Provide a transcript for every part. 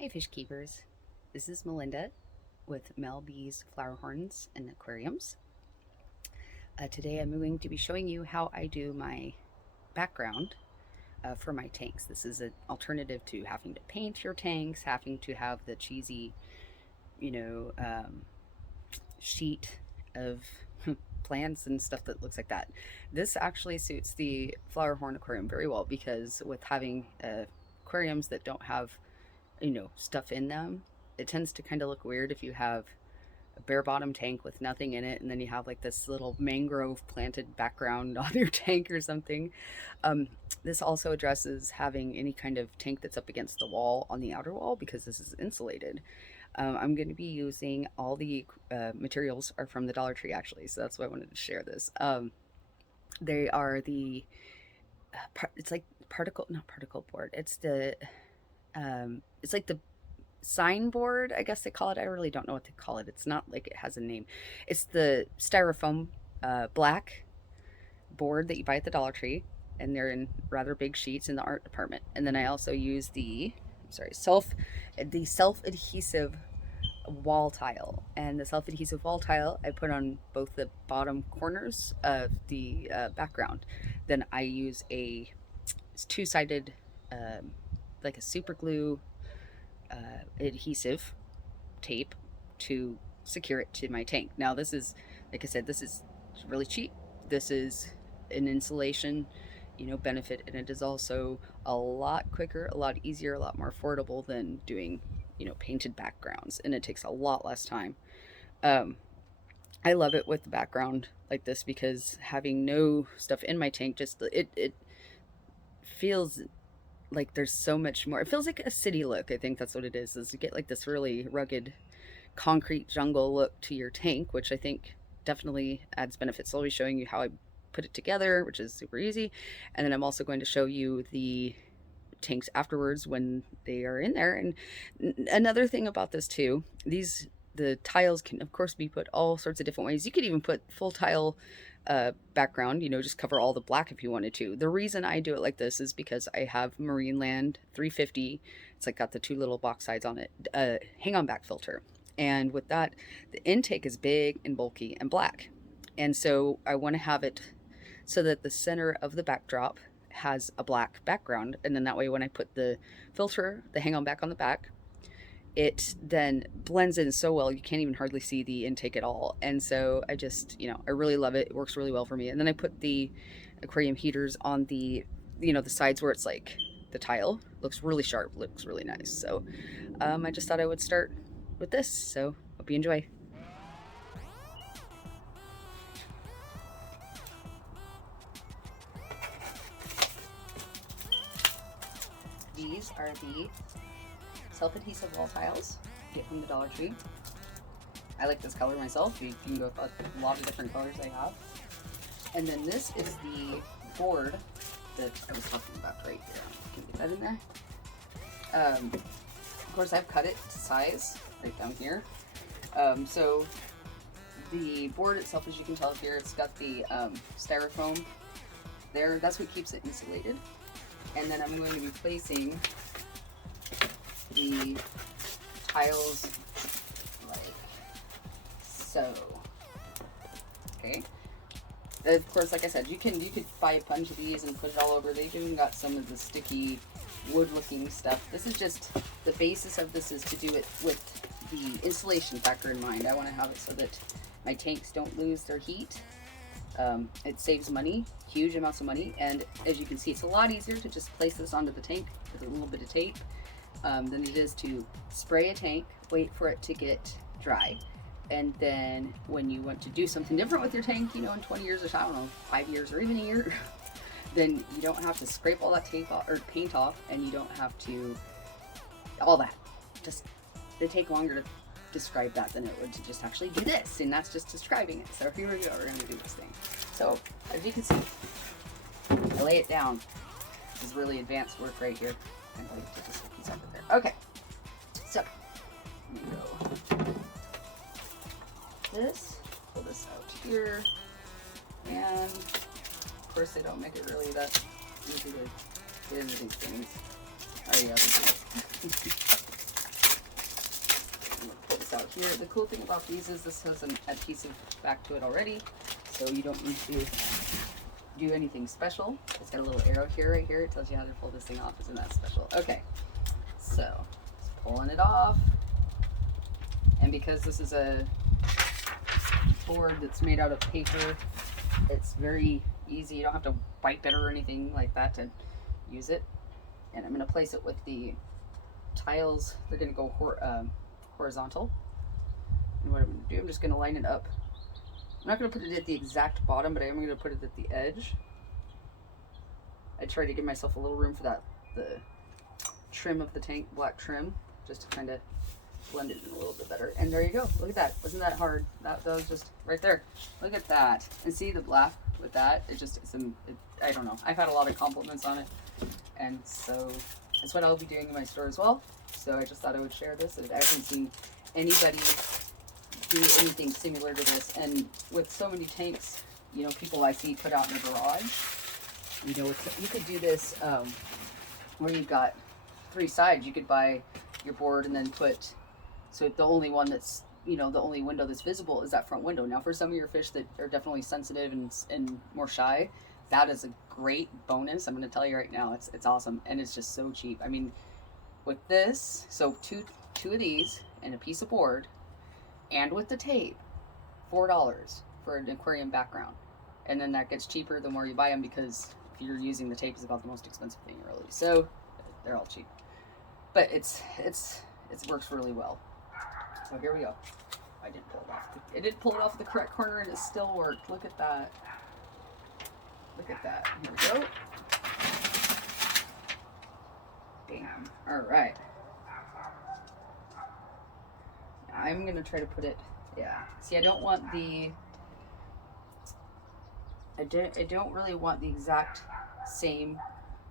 Hey fish keepers, this is Melinda with Mel B's FlowerHorns and Aquariums. Today I'm going to be showing you how I do my background for my tanks. This is an alternative to having to paint your tanks, having to have the cheesy, you know, sheet of plants and stuff that looks like that. This actually suits the FlowerHorn aquarium very well because with having aquariums that don't have stuff in them, it tends to kind of look weird if you have a bare bottom tank with nothing in it and then you have like this little mangrove planted background on your tank or something. um, this also addresses having any kind of tank that's up against the wall on the outer wall because this is insulated. I'm going to be using all the materials are from the Dollar Tree actually, so that's why I wanted to share this. They are the it's like particle, not particle board, it's like the signboard, I guess they call it. I really don't know what they call it. It's not like it has a name. It's the styrofoam black board that you buy at the Dollar Tree, and they're in rather big sheets in the art department. And then I also use the self adhesive wall tile, and the self adhesive wall tile I put on both the bottom corners of the background. Then I use a two-sided like a super glue adhesive tape to secure it to my tank. Now this is, like I said, this is really cheap. This is an insulation, benefit, and it is also a lot quicker, a lot easier, a lot more affordable than doing, painted backgrounds, and it takes a lot less time. Um, I love it with the background like this because having no stuff in my tank, just it feels like there's so much more. It feels like a city look. I think that's what it is you get like this really rugged concrete jungle look to your tank, which I think definitely adds benefits. So I'll be showing you how I put it together, which is super easy. And then I'm also going to show you the tanks afterwards when they are in there. And another thing about this too, the tiles can of course be put all sorts of different ways. You could even put full tile background, just cover all the black if you wanted to. The reason I do it like this is because I have Marineland 350. It's like got the two little box sides on it, hang on back filter. And with that, the intake is big and bulky and black. And so I want to have it so that the center of the backdrop has a black background. And then that way, when I put the filter, the hang on back on the back, it then blends in so well you can't even hardly see the intake at all. And so I just, I really love it. It works really well for me. And then I put the aquarium heaters on the the sides where it's like the tile looks really sharp, looks really nice. So I just thought I would start with this, so hope you enjoy. These are the self-adhesive wall tiles you get from the Dollar Tree. I like this color myself. You can go with a lot of different colors they have. And then this is the board that I was talking about right here. Can you get that in there? Of course, I've cut it to size right down here. So the board itself, as you can tell here, it's got the styrofoam there. That's what keeps it insulated. And then I'm going to be placing the tiles like so. Okay. Of course, like I said, you could buy a bunch of these and put it all over. They've even got some of the sticky wood-looking stuff. This is just the basis of this is to do it with the insulation factor in mind. I want to have it so that my tanks don't lose their heat. It saves money, huge amounts of money, and as you can see, it's a lot easier to just place this onto the tank with a little bit of tape than it is to spray a tank, wait for it to get dry, and then when you want to do something different with your tank, in 20 years or I don't know, 5 years or even a year, then you don't have to scrape all that tape off, or paint off, and you don't have to all that. Just it take longer to describe that than it would to just actually do this, and that's just describing it. So here we go, we're going to do this thing. So as you can see, I lay it down. This is really advanced work right here. I'm going to take this piece out of there. Okay, so let me go this, pull this out here, and of course they don't make it really that easy to get into these things. Oh yeah, here, the cool thing about these is this has an adhesive back to it already, so you don't need to do anything special. It's got a little arrow here, right here. It tells you how to pull this thing off. Isn't that special? Okay, so just pulling it off. And because this is a board that's made out of paper, it's very easy. You don't have to wipe it or anything like that to use it. And I'm going to place it with the tiles. They're going to go horizontal. And what I'm going to do, I'm just going to line it up. I'm not going to put it at the exact bottom, but I am going to put it at the edge. I try to give myself a little room for that, the trim of the tank, black trim, just to kind of blend it in a little bit better. And there you go. Look at that. Wasn't that hard? That was just right there. Look at that. And see the black with that? It just, I don't know. I've had a lot of compliments on it. And so that's what I'll be doing in my store as well. So I just thought I would share this. I haven't seen anybody do anything similar to this. And with so many tanks, you know, people I see put out in the garage, you know, you could do this where you've got 3 sides. You could buy your board and then put, so the only one that's, you know, the only window that's visible is that front window. Now for some of your fish that are definitely sensitive and more shy, that is a great bonus. I'm going to tell you right now, it's awesome. And it's just so cheap. I mean, with this, so two of these and a piece of board, and with the tape, $4 for an aquarium background. And then that gets cheaper the more you buy them, because if you're using the tape, is about the most expensive thing really. So they're all cheap, but it works really well. So here we go. I did pull it off. It did pull it off the correct corner, and it still worked. Look at that. Look at that. Here we go. Bam. All right. I'm gonna try to put it. Yeah. See, I don't want the. I don't really want the exact same.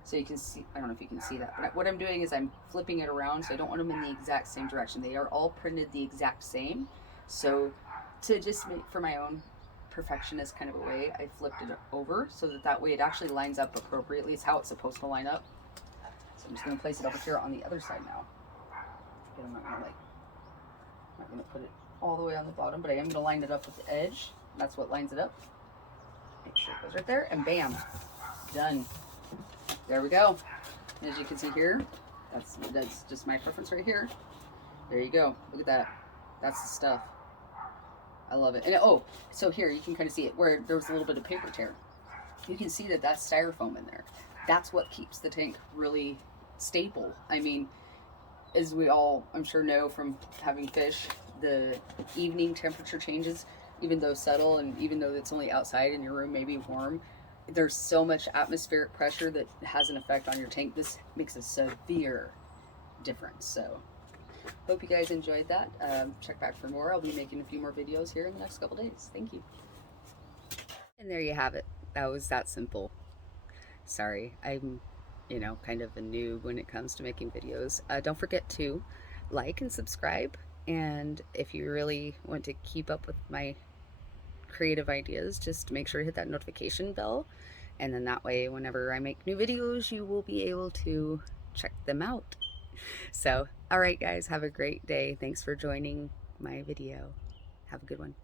So you can see, I don't know if you can see that, but what I'm doing is I'm flipping it around, so I don't want them in the exact same direction. They are all printed the exact same. So to just make, for my own perfectionist kind of a way, I flipped it over so that way it actually lines up appropriately. It's how it's supposed to line up. So I'm just going to place it over here on the other side now. Again, I'm not going to put it all the way on the bottom, but I am going to line it up with the edge. That's what lines it up. Make sure it goes right there, and bam, done. There we go. As you can see here, that's just my preference right here. There you go. Look at that. That's the stuff. I love it. And oh, so here you can kind of see it where there was a little bit of paper tear. You can see that that's styrofoam in there. That's what keeps the tank really stable. I mean, as we all, I'm sure, know from having fish, the evening temperature changes, even though subtle and even though it's only outside and your room may be warm, there's so much atmospheric pressure that has an effect on your tank. This makes a severe difference. So hope you guys enjoyed that. Check back for more. I'll be making a few more videos here in the next couple days. Thank you. And there you have it. That was that simple. Sorry, I'm, you know, kind of a noob when it comes to making videos. Don't forget to like and subscribe. And if you really want to keep up with my creative ideas, just make sure to hit that notification bell, and then that way whenever I make new videos you will be able to check them out. So all right guys, have a great day. Thanks for joining my video. Have a good one.